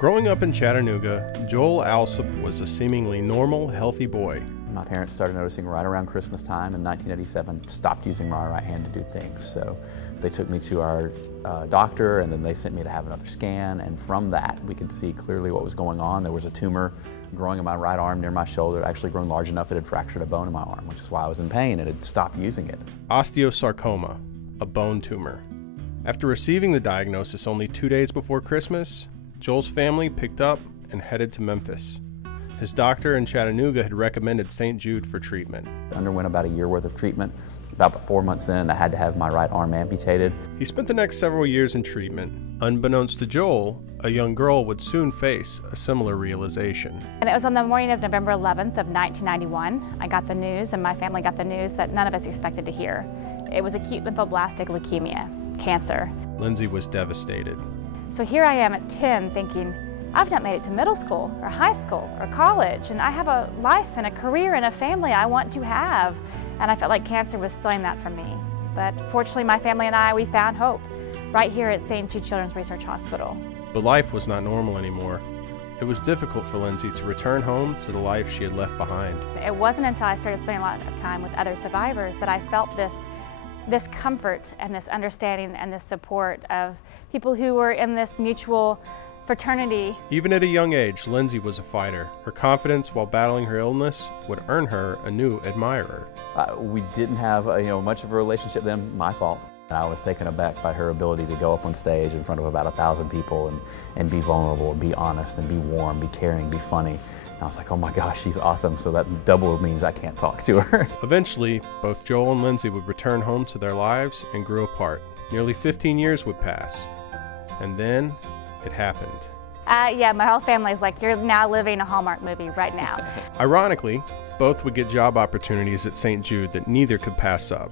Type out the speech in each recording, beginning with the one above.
Growing up in Chattanooga, Joel Alsop was a seemingly normal, healthy boy. My parents started noticing right around Christmas time in 1987, stopped using my right hand to do things. So they took me to our doctor, and then they sent me to have another scan, and from that we could see clearly what was going on. There was a tumor growing in my right arm near my shoulder, actually grown large enough it had fractured a bone in my arm, which is why I was in pain and had stopped using it. Osteosarcoma, a bone tumor. After receiving the diagnosis only 2 days before Christmas, Joel's family picked up and headed to Memphis. His doctor in Chattanooga had recommended St. Jude for treatment. I underwent about a year worth of treatment. About 4 months in, I had to have my right arm amputated. He spent the next several years in treatment. Unbeknownst to Joel, a young girl would soon face a similar realization. And it was on the morning of November 11th of 1991. I got the news, and my family got the news that none of us expected to hear. It was acute lymphoblastic leukemia, cancer. Lindsay was devastated. So here I am at 10 thinking, I've not made it to middle school or high school or college, and I have a life and a career and a family I want to have. And I felt like cancer was stealing that from me. But fortunately, my family and I, we found hope right here at St. Jude Children's Research Hospital. But life was not normal anymore. It was difficult for Lindsay to return home to the life she had left behind. It wasn't until I started spending a lot of time with other survivors that I felt this comfort and this understanding and this support of people who were in this mutual fraternity. Even at a young age, Lindsay was a fighter. Her confidence while battling her illness would earn her a new admirer. We didn't have much of a relationship then, my fault. I was taken aback by her ability to go up on stage in front of about 1,000 people and be vulnerable, and be honest, and be warm, be caring, be funny. And I was like, oh my gosh, she's awesome, so that double means I can't talk to her. Eventually, both Joel and Lindsay would return home to their lives and grew apart. Nearly 15 years would pass, and then it happened. Yeah, my whole family's like, you're now living a Hallmark movie right now. Ironically, both would get job opportunities at St. Jude that neither could pass up.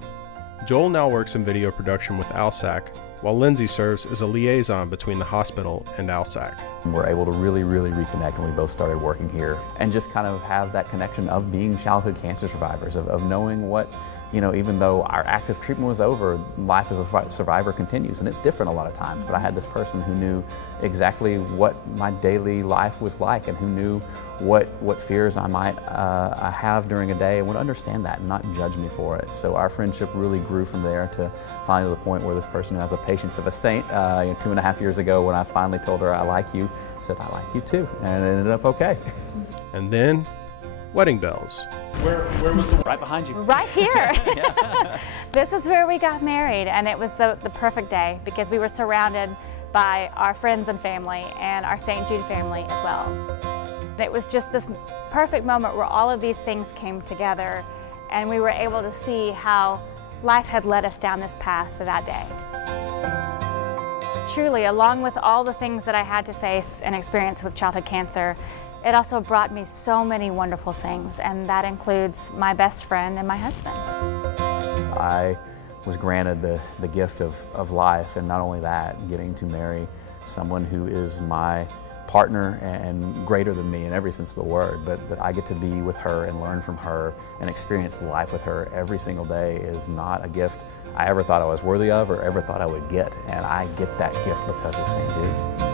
Joel now works in video production with ALSAC, while Lindsay serves as a liaison between the hospital and ALSAC. We're able to really reconnect, and we both started working here and just kind of have that connection of being childhood cancer survivors, of knowing what, even though our active treatment was over, life as a survivor continues, and it's different a lot of times. But I had this person who knew exactly what my daily life was like, and who knew what fears I might have during a day, and would understand that and not judge me for it. So our friendship really grew from there to finally the point where this person who has the patience of a saint, 2.5 years ago, when I finally told her I like you, said I like you too, and it ended up okay. And then, wedding bells. Where was the... Right behind you. Right here. This is where we got married, and it was the perfect day because we were surrounded by our friends and family and our St. Jude family as well. It was just this perfect moment where all of these things came together, and we were able to see how life had led us down this path to that day. Truly, along with all the things that I had to face and experience with childhood cancer, it also brought me so many wonderful things, and that includes my best friend and my husband. I was granted the gift of life, and not only that, getting to marry someone who is my partner and greater than me in every sense of the word, but that I get to be with her and learn from her and experience life with her every single day is not a gift I ever thought I was worthy of or ever thought I would get, and I get that gift because of St. Jude.